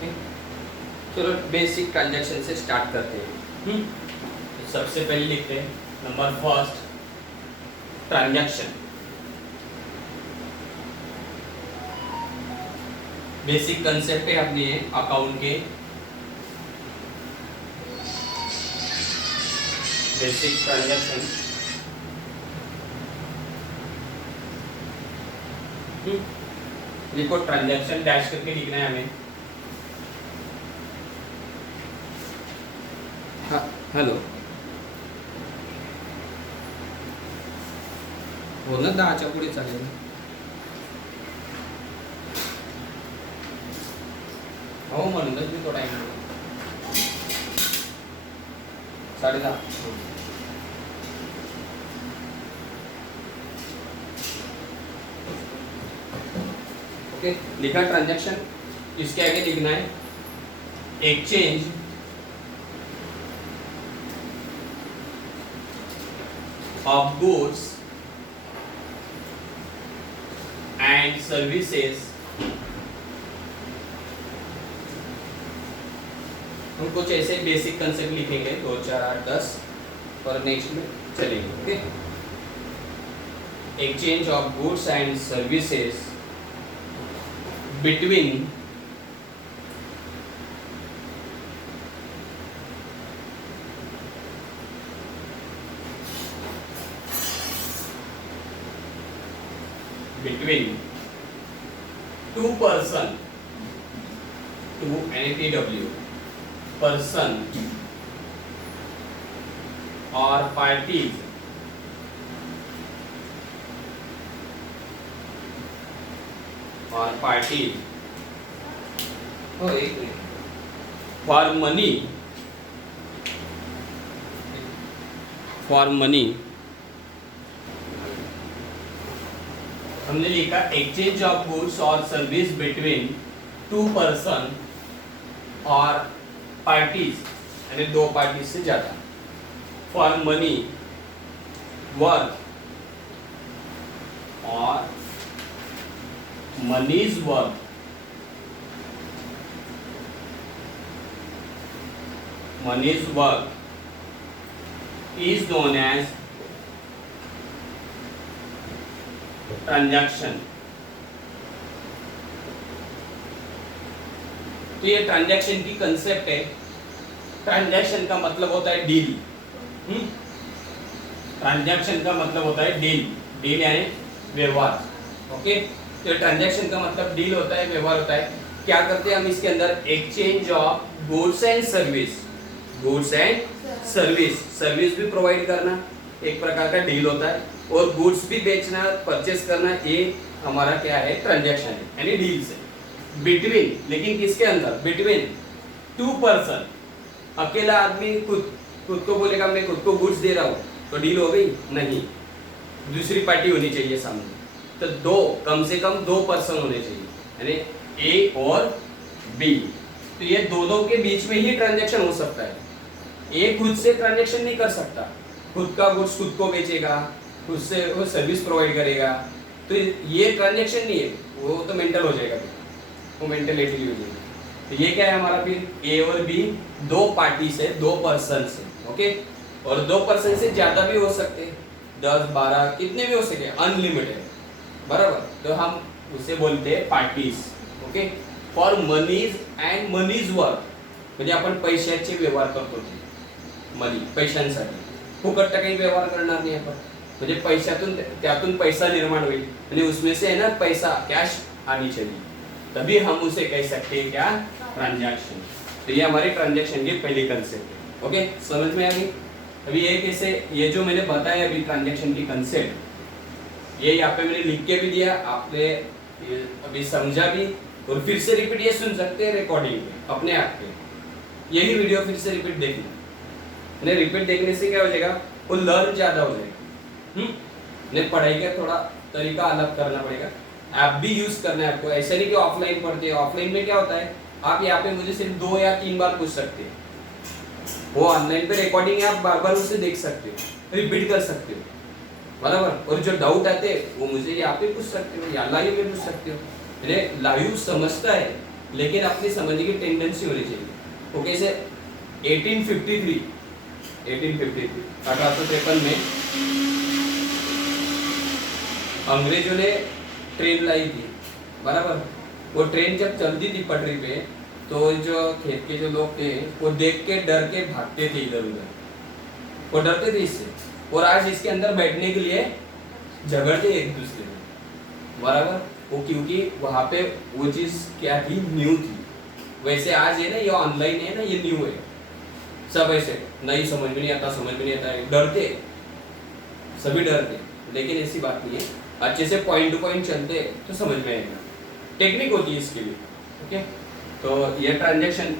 Okay, चलो basic transaction से start करते हैं। तो सबसे पहले लिखते हैं number first transaction. Basic concept है अपने अकाउंट के। बेसिक ट्रांजैक्शन लिखो, ट्रांजैक्शन डैश करके लिखना है हमें। हॅलो, हो ना, 10च्या पुढे चालेल. हो म्हणूनच मी तो टाइम 10:30. ओके, लिखा ट्रांजैक्शन। इसके आगे लिखना है exchange of goods and services। हम कुछ ऐसे बेसिक कंसेप्ट लिखेंगे 2, 4, 8, 10 और नेक्स्ट में चलेंगे। Okay, exchange of goods and services between two person, two NATW person or parties for money। हमने लिखा एक्सचेंज ऑफ गुड्स और सर्विस बिटवीन टू पर्सन और पार्टीज, यानी 2 पार्टी से ज्यादा, फॉर मनी, वर्क और money's work, money's work is known as transaction. तो ये ट्रांजैक्शन की कंसेप्ट है। ट्रांजैक्शन का मतलब होता है डील। ट्रांजैक्शन का मतलब होता है डील, डील यानी व्यवहार। ओके, तो ट्रांजैक्शन का मतलब डील होता है, व्यवहार होता है। क्या करते हैं हम इसके अंदर? Exchange of goods and service. Goods and service, service भी प्रोवाइड करना एक प्रकार का डील होता है, और गुड्स भी बेचना, परचेस करना, ये हमारा क्या है? ट्रांजैक्शन है, यानी डील से। बिटवीन, लेकिन किसके अंदर? Between two person. अकेला आदमी खुद को बोलेगा मैं खुद को गुड्स दे रहा हूँ तो डील हो गई? नहीं, दूसरी पार्टी होनी चाहिए सामने। तो दो, कम से कम 2 पर्सन होने चाहिए, यानी ए और बी। तो ये दोनों के बीच में ही ट्रांजैक्शन हो सकता है। ए खुद से ट्रांजैक्शन नहीं कर सकता, खुद का गुड्स खुद को बेचेगा, खुद से वो सर्विस प्रोवाइड करेगा, तो ये ट्रांजैक्शन नहीं है, वो तो मेंटल हो जाएगा, वो मेंटलिटी हो जाएगी। तो ये क्या है हमारा? फिर ए और बी 2 पार्टी से, 2 पर्सन से। ओके, और 2 पर्सन से ज्यादा भी हो सकते हैं, 10, 12 कितने भी हो सके, अनलिमिटेड, बराबर। तो हम उसे बोलते हैं parties. Okay, for money's and money's work, म्हणजे आपण पैशाचे व्यवहार करतो, मनी पैशांसाठी, फुकट काही व्यवहार करणार नाही आपण, म्हणजे पैशातून त्यातून पैसा निर्माण होईल आणि उसमें से है ना पैसा, कैश आनी चाहिए, तभी हम उसे कह सकते हैं क्या? ट्रांजैक्शन। तो ये हमारी ट्रांजैक्शन की पहली कंसेप्ट है। ओके, समझ में आ गई? अभी ये कैसे, ये जो मैंने बताया अभी ट्रांजैक्शन की कंसेप्ट, ये यहाँ पे मैंने लिख के भी दिया, आपने अभी समझा भी, और फिर से रिपीट ये सुन सकते हैं रिकॉर्डिंग पे अपने आप पे, यही वीडियो फिर से रिपीट देखना। रिपीट देखने से क्या हो जाएगा? वो लर्न ज्यादा हो जाएगा। ने पढ़ाई का थोड़ा तरीका अलग करना पड़ेगा, ऐप भी यूज करना है आपको। ऐसा नहीं कि ऑफलाइन पढ़ते हैं, ऑफलाइन में क्या होता है, आप यहाँ पे मुझे सिर्फ 2 या 3 बार पूछ सकते हैं, वो ऑनलाइन पे रिकॉर्डिंग है, आप बार बार उसे देख सकते हो, रिपीट कर सकते हो, बराबर। और जो डाउट आते हैं वो मुझे यहाँ पे पूछ सकते हो या लाइव में पूछ सकते हो। लाइव समझता है लेकिन अपनी समझने की टेंडेंसी होनी चाहिए। वो कैसे? 1853 1853 में अंग्रेजों ने ट्रेन लाई थी, बराबर। वो ट्रेन जब चलती थी पटरी पे, तो जो खेत के जो लोग थे वो देख के डर के भागते थे इधर उधर, वो डरते थे इससे। और आज इसके अंदर बैठने के लिए झगड़ते एक दूसरे में, बराबर। वो क्योंकि वहां पे वो चीज क्या थी, न्यू थी। वैसे आज है ना, ये ऑनलाइन है ना, ये न्यू है, सब ऐसे नहीं, समझ में नहीं आता, समझ में नहीं आता, डरते, सभी डरते। लेकिन ऐसी बात नहीं है, अच्छे से पॉइंट टू पॉइंट चलते तो समझ में आएगा। टेक्निक होती है इसके लिए, ओके। तो ये ट्रांजैक्शन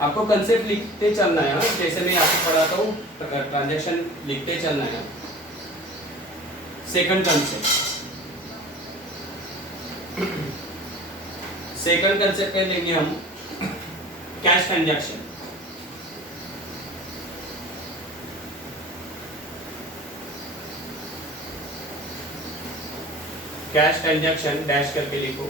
आपको कंसेप्ट लिखते चलना है, जैसे मैं आपको पढ़ाता हूँ, ट्रांजैक्शन लिखते चलना है। सेकंड कंसेप्ट, सेकंड कंसेप्ट पे लेंगे हम cash transaction. Cash transaction dash करके लिखो।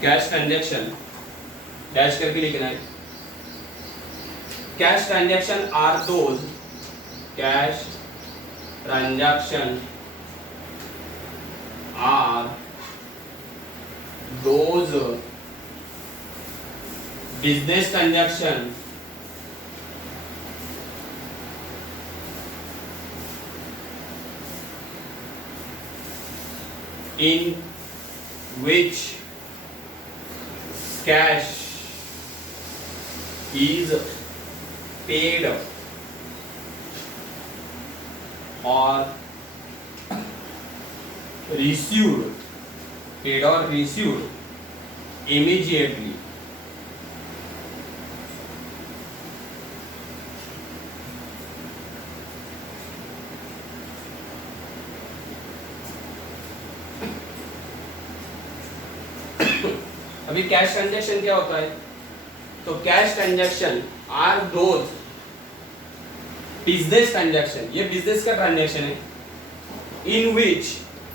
कैश ट्रांजैक्शन डैश करके लिखना है। Cash transaction are those, cash transaction are those business transaction in which cash is paid or received, paid or received immediately. अभी cash transaction क्या होता है? तो cash transaction are those business transaction, ये business का ट्रांजैक्शन है, in which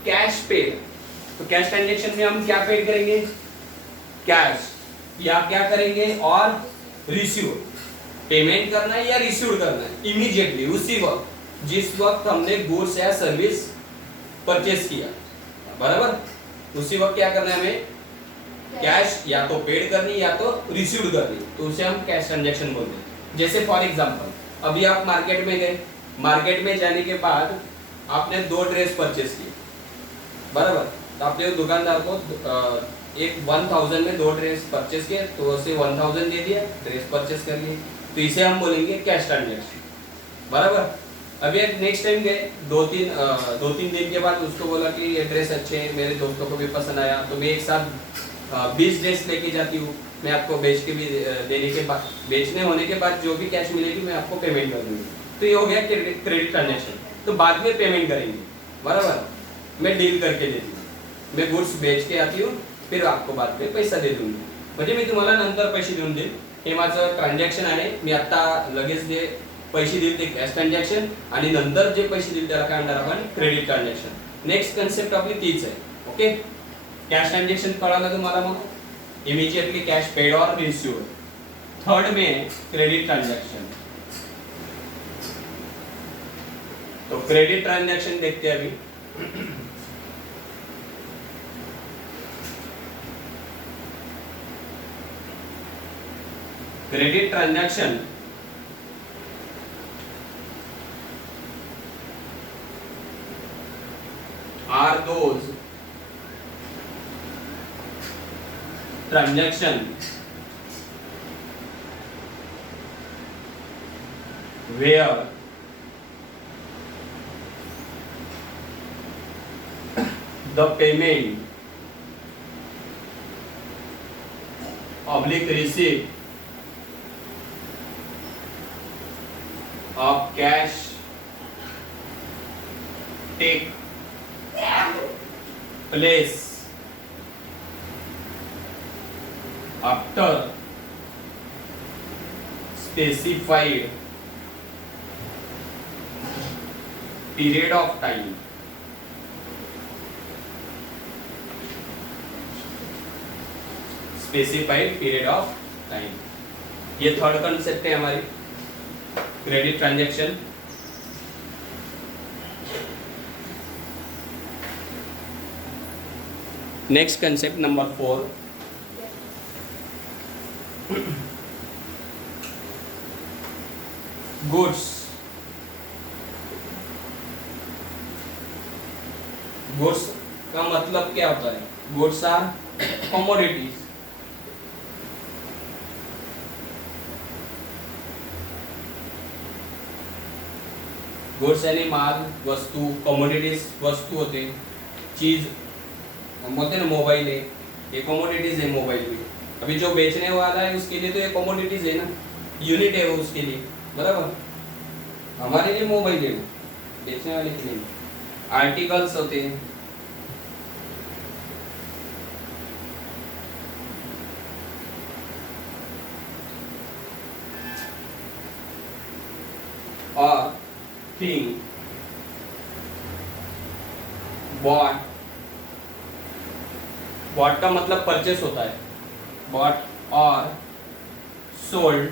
cash paid. तो cash transaction में हम क्या पेड करेंगे? कैश, या क्या करेंगे? और रिसीव, पेमेंट करना है या रिसीव करना है इमीडिएटली, उसी वक्त जिस वक्त हमने गुड्स या सर्विस परचेस किया, बराबर। उसी वक्त क्या करना है हमें? कैश या तो पेड करनी या तो रिसीव करनी, तो उसे हम कैश ट्रांजैक्शन बोलते हैं। जैसे फॉर एग्जांपल, अभी आप मार्केट में गए, मार्केट में जाने के बाद आपने 2 ड्रेस परचेस किए, बराबर। तो आपने दुकानदार को एक 1000 में 2 ड्रेस परचेस किए, तो उसे 1000 दे दिया, ड्रेस परचेस कर लिए, तो इसे हम बोलेंगे कैश ट्रांजैक्शन, बराबर। अभी एक नेक्स्ट टाइम गए, 2-3 दिन के बाद उसको बोला कि ये ड्रेस अच्छे हैं, मेरे दोस्तों को भी पसंद आया, तो मैं एक साथ 20 ड्रेस लेके जाती हूँ, मैं आपको बेच के भी देने के बाद, बेचने होने के बाद जो भी कैश मिलेगी मैं आपको पेमेंट कर दूंगी। तो ये हो गया क्रेडिट ट्रांजैक्शन। तो बाद में पेमेंट करेंगे, बराबर। मैं डील करके देती हूँ, मैं गुड्स बेच के आती हूँ, फिर आपको बाद में पैसा दे दूंगी, म्हणजे मी तुम्हाला नंतर पैसे देऊन देईन। हे माझं ट्रान्झॅक्शन आहे, मी आता लगेच जे पैसे देईल ते कॅश ट्रान्झॅक्शन, आणि नंतर जे पैसे देईल त्याला काय म्हणणार आपण? Credit transaction. नेक्स्ट कन्सेप्ट आपली तीच आहे, ओके। कैश ट्रांजैक्शन कळालं तुम्हाला, मग इमीडिएटली कैश पेड और रिसीव। थर्ड में क्रेडिट ट्रांजैक्शन। तो क्रेडिट ट्रांजैक्शन देखते हैं अभी। Credit transaction are those transaction where the payment oblique receipt of cash take place after specified period of time. Specified period of time, ये third concept है हमारी credit transaction. Next concept number 4, goods. Goods का मतलब क्या होता है? Goods are commodities. Goods यानी माल, वस्तु, कमोडिटीज वस्तु होते, चीज। हम बोलते हैं ना मोबाइल है, ये कमोडिटीज है मोबाइल भी। अभी जो बेचने वाला है उसके लिए तो ये कमोडिटीज है ना, यूनिट है वो उसके लिए, बराबर। हमारे लिए मोबाइल है वो, बेचने वाले के लिए आर्टिकल्स होते हैं। और थिंग बॉट, बॉट का मतलब परचेस होता है, बॉट और sold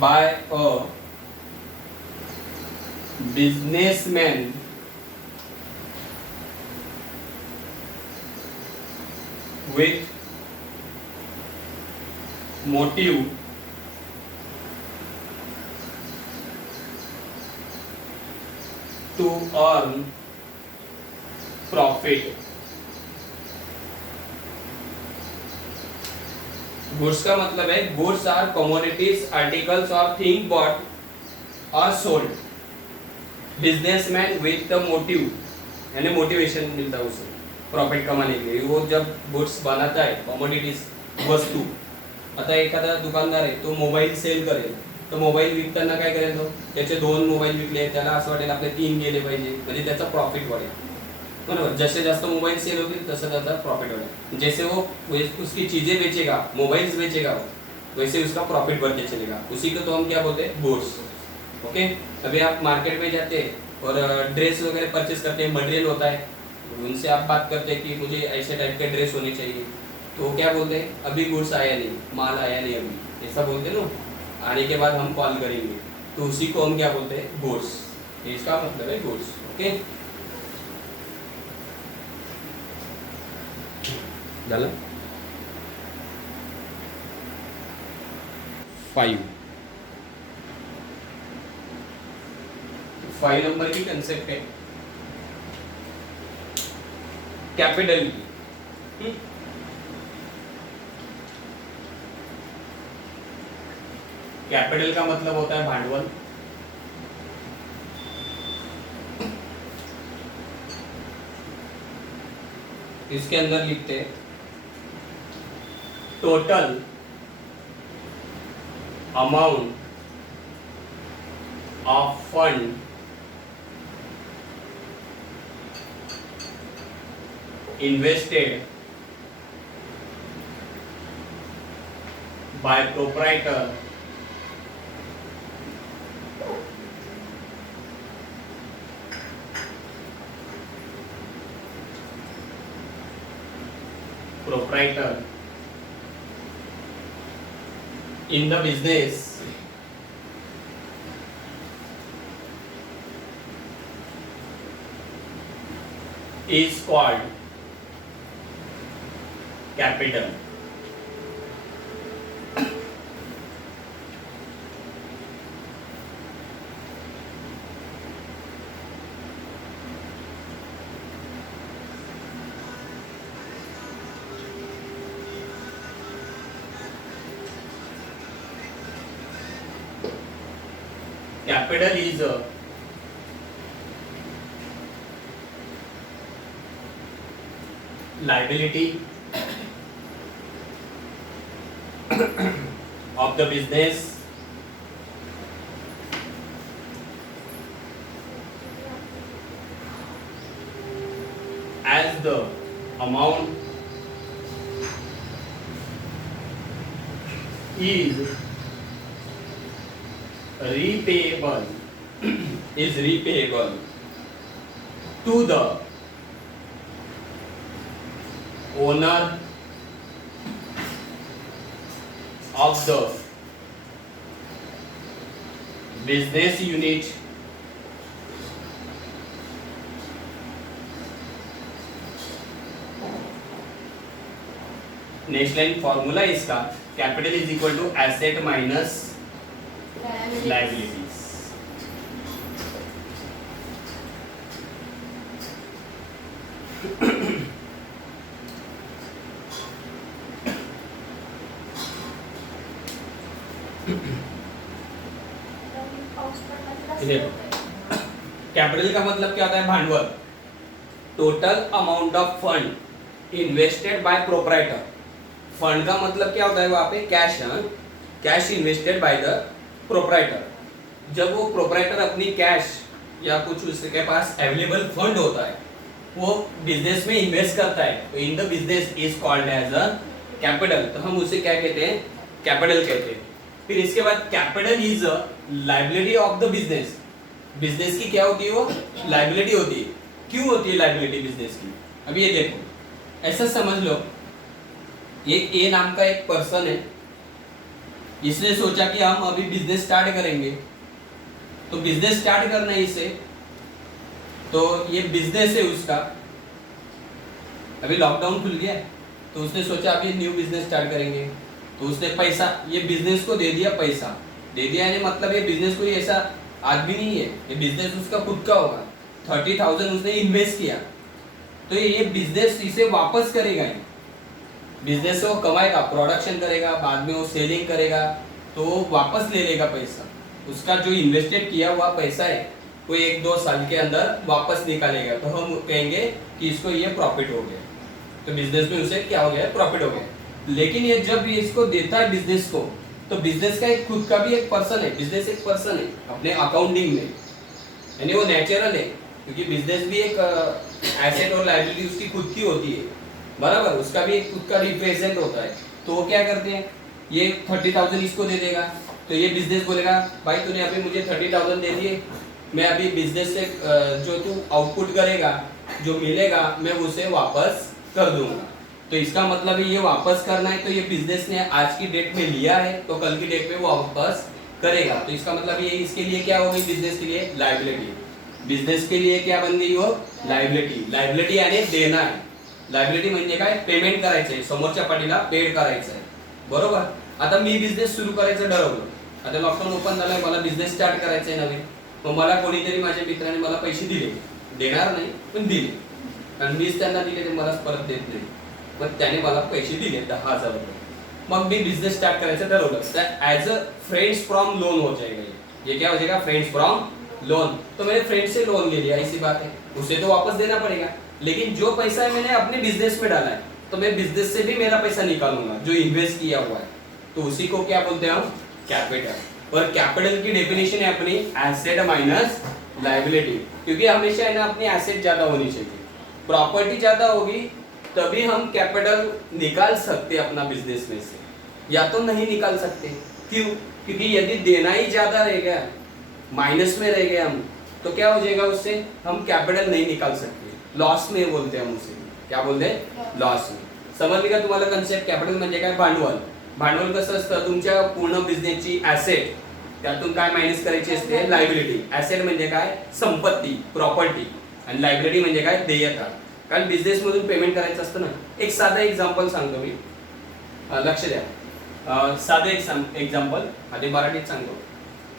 by a businessman with motive to earn profit। Goods का मतलब है गुड्स आर कमोडिटीज, आर्टिकल्स और थिंग बॉट और sold, businessman with the motive, यानी मोटिवेशन मिलता है उसे प्रॉफिट कमाने के लिए। वो जब गुड्स बनाता है, कमोडिटीज वस्तू, आता एखादा दुकानदार आहे तो मोबाईल सेल करेल, तर मोबाईल विकताना काय करेल, तो त्याचे 2 मोबाईल विकले, त्याला असं वाटेल आपले 3 गेले पाहिजे, म्हणजे त्याचा प्रॉफिट वाढेल, बराबर। जैसे जास्त मोबाइल सेल होतील तसं त्याचा प्रॉफिट बढ़ेगा। जैसे वो उसकी चीजें बेचेगा, मोबाइल्स बेचेगा, वैसे उसका प्रॉफिट बढ़ते चलेगा। उसी को तो हम क्या बोलते हैं, गुड्स। ओके, अभी आप मार्केट में जाते हैं और ड्रेस वगैरह परचेस करते हैं, मटेरियल होता है, उनसे आप बात करते हैं कि मुझे ऐसे टाइप के ड्रेस होने चाहिए, तो वो क्या बोलते हैं, अभी गुड्स आया नहीं, माल आया नहीं अभी, ऐसा बोलते हैं ना। आने के बाद हम कॉल करेंगे, तो उसी को हम क्या बोलते हैं, गुड्स। इसका मतलब है गुड्स। ओके, झालं। 5 नंबर की कंसेप्ट है कैपिटल की। कैपिटल का मतलब होता है भांडवल। इसके अंदर लिखते हैं total amount of fund invested by proprietor in the business is called capital। Capital is a liability of the business as the amount is repayable is repayable to the owner of the business unit next line formula है इसका capital is equal to asset minus liabilities capital का मतलब क्या होता है भांडवल total amount of fund invested by proprietor fund का मतलब क्या होता है वहां पे cash cash invested by the proprietor जब वो प्रोप्राइटर अपनी कैश या कुछ उसके पास अवेलेबल फंड होता है वो बिजनेस में इन्वेस्ट करता है तो in the business is called as a capital तो हम उसे क्या कहते हैं कैपिटल कहते हैं फिर इसके बाद capital is a liability of the business business की क्या होती है वो लायबिलिटी होती है क्यों होती है लायबिलिटी बिजनेस की अभी ये देखो ऐसा समझ लो एक ए नाम का एक पर्सन है इसने सोचा कि हम अभी बिजनेस स्टार्ट करेंगे तो बिजनेस स्टार्ट करना है इसे तो ये बिजनेस है उसका अभी लॉकडाउन खुल गया है तो उसने सोचा अभी न्यू बिजनेस स्टार्ट करेंगे तो उसने पैसा ये बिजनेस को दे दिया पैसा दे दिया यानी मतलब ये बिजनेस कोई ऐसा आदमी नहीं है ये बिजनेस उसका खुद का होगा 30,000 उसने इन्वेस्ट किया तो ये बिजनेस इसे वापस करेगा बिजनेस से वो कमाएगा प्रोडक्शन करेगा बाद में वो सेलिंग करेगा तो वो वापस ले लेगा पैसा उसका जो इन्वेस्टेड किया हुआ पैसा है वो 1-2 साल के अंदर वापस निकालेगा तो हम कहेंगे कि इसको ये प्रॉफिट हो गया तो बिजनेस में उसे क्या हो गया प्रॉफिट हो गया लेकिन ये जब ये इसको देता है बिजनेस को तो बिजनेस का एक खुद का भी एक पर्सन है बिजनेस एक पर्सन है अपने अकाउंटिंग में यानी वो नेचुरल है क्योंकि बिजनेस भी एक एसेट और लायबिलिटी उसकी खुद की होती है बराबर उसका भी एक खुद का रिप्रेजेंट होता है तो वो क्या करते हैं ये 30,000 इसको दे देगा तो ये बिजनेस बोलेगा भाई तूने अभी मुझे 30,000 दे दिए मैं अभी बिजनेस से जो तू आउटपुट करेगा जो मिलेगा मैं उसे वापस कर दूंगा तो इसका मतलब ये वापस करना है तो ये बिजनेस ने आज की डेट में लिया है तो कल की डेट में वो वापस करेगा तो इसका मतलब ये इसके लिए क्या हो गई बिजनेस के लिए लायबिलिटी बिजनेस के लिए क्या बन गई वो लायबिलिटी यानी देना है लायबिलिटी म्हणजे काय पेमेंट करायचं आहे समोरच्या पार्टीला पेड करायचं आहे बरोबर आता मी बिझनेस सुरू करायचं ठरवलं आता लॉकडाऊन ओपन झालंय मला बिझनेस स्टार्ट करायचं आहे नवीन मग मला कोणीतरी माझ्या मित्राने मला पैसे दिले देणार नाही पण दिले आणि मीच त्यांना दिले ते मला परत देत नाही पण त्याने मला पैसे दिले 10,000 रुपये मग मी बिझनेस स्टार्ट करायचं ठरवलं तर as a friends from loan हो जाएगा ये क्या हो जाएगा फ्रेंड्स फ्रॉम लोन तो मेरे फ्रेंड से लोन ले लिया ऐसी बात है उसे तो वापस देना पड़ेगा लेकिन जो पैसा है मैंने अपने बिजनेस में डाला है तो मैं बिजनेस से भी मेरा पैसा निकालूंगा जो इन्वेस्ट किया हुआ है तो उसी को क्या बोलते हैं हम कैपिटल और कैपिटल की डेफिनेशन है अपनी एसेट माइनस लायबिलिटी क्योंकि हमेशा है ना अपनी एसेट ज्यादा होनी चाहिए प्रॉपर्टी ज्यादा होगी तभी हम कैपिटल निकाल सकते अपना बिजनेस में से या तो नहीं निकाल सकते क्यों क्योंकि यदि देना ही ज्यादा रह गया माइनस में रह गए हम तो क्या हो जाएगा उससे हम कैपिटल नहीं निकाल सकते लॉस में बोलते हैं हम उसे क्या बोलते हैं लॉस में समजले का तुम्हाला कन्सेप्ट कैपिटल म्हणजे काय भांडवल भांडवल कसं असतं तुमच्या पूर्ण बिझनेसची ॲसेट त्यातून काय मायनस करायची असते लायबिलिटी ॲसेट म्हणजे काय संपत्ती प्रॉपर्टी आणि लायबिलिटी म्हणजे काय देयता कारण बिझनेस मधून पेमेंट करायचं असतं ना एक साधा एक्झाम्पल सांगतो मी लक्ष द्या साधं एक एक्झाम्पल आधी मराठीत सांगतो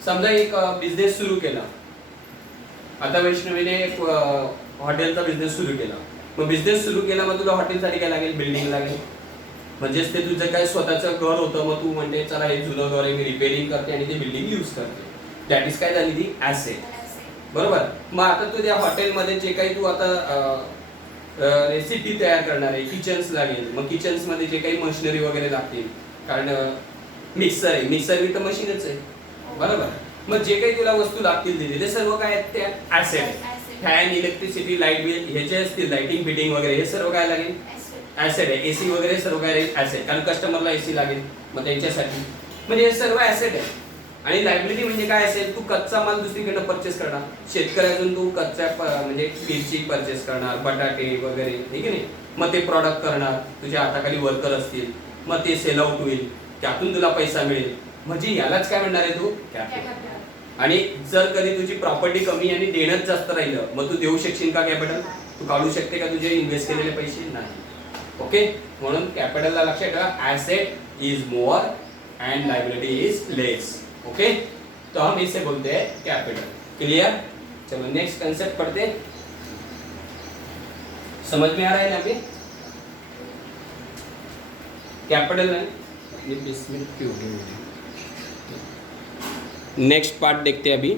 समजा एक बिझनेस सुरू केला आता वैष्णवीने एक हॉटेलचा बिझनेस सुरू केला मग बिझनेस सुरू केला मग तुला हॉटेलसाठी काय लागेल बिल्डिंग लागेल म्हणजेच ते तुझं काय स्वतःचं घर होतं मग तू म्हणते चला हे जुनं घर आहे मी रिपेअरिंग करते आणि ते बिल्डिंग यूज करते दॅट इज काय झाली ती ॲसेट बरोबर मग आता तू त्या हॉटेलमध्ये जे काही तू आता रेसिपी तयार करणार आहे किचन्स लागेल मग किचन्स मध्ये जे काही मशिनरी वगैरे लागतील कारण मिक्सर आहे मिक्सर ही तर मशीनच आहे बरोबर मग जे काही तुला वस्तू लागतील तिथे ते सर्व काय आहेत त्या asset fan electricity light bill हे जे असतील लाइटिंग फिटिंग वगैरे हे सर्व काय लागेल ॲसेट आहे एसी वगैरे सर्व काय ॲसेट कारण कस्टमरला एसी लागेल मग त्यांच्यासाठी म्हणजे हे सर्व ऍसेट आहे. आणि लायबिलिटी म्हणजे काय असेल, तू कच्चा माल दुसरीकडनं परचेस करणार, शेतकऱ्यातून तू कच्च्या म्हणजे मिरची परचेस करणार, बटाटे वगैरे, ठीक आहे नाही, मग ते प्रॉडक्ट करणार, तुझ्या हाताखाली वर्कर असतील, मग ते सेल आउट होईल, त्यातून तुला पैसा मिळेल, म्हणजे यालाच काय म्हणणार आहे तू, कॅपिटल. आणि जर कधी तुझी प्रॉपर्टी कमी आणि देणंच जास्त राहिलं, मग तू देऊ शकशील का कॅपिटल? तू काढू शकते का तुझे इन्व्हेस्ट केलेले पैसे? नाही. ओके, म्हणून कॅपिटलला लक्षात ठेवा, asset is more and liability is less. Okay, तो हम इसे बोलते हैं कैपिटल. क्लियर? चलो नेक्स्ट कंसेप्ट पढ़ते. समझ में आ रहा है यहाँ पे? कैपिटल है ये 20 मिनट की हो गई. नेक्स्ट पार्ट देखते हैं अभी.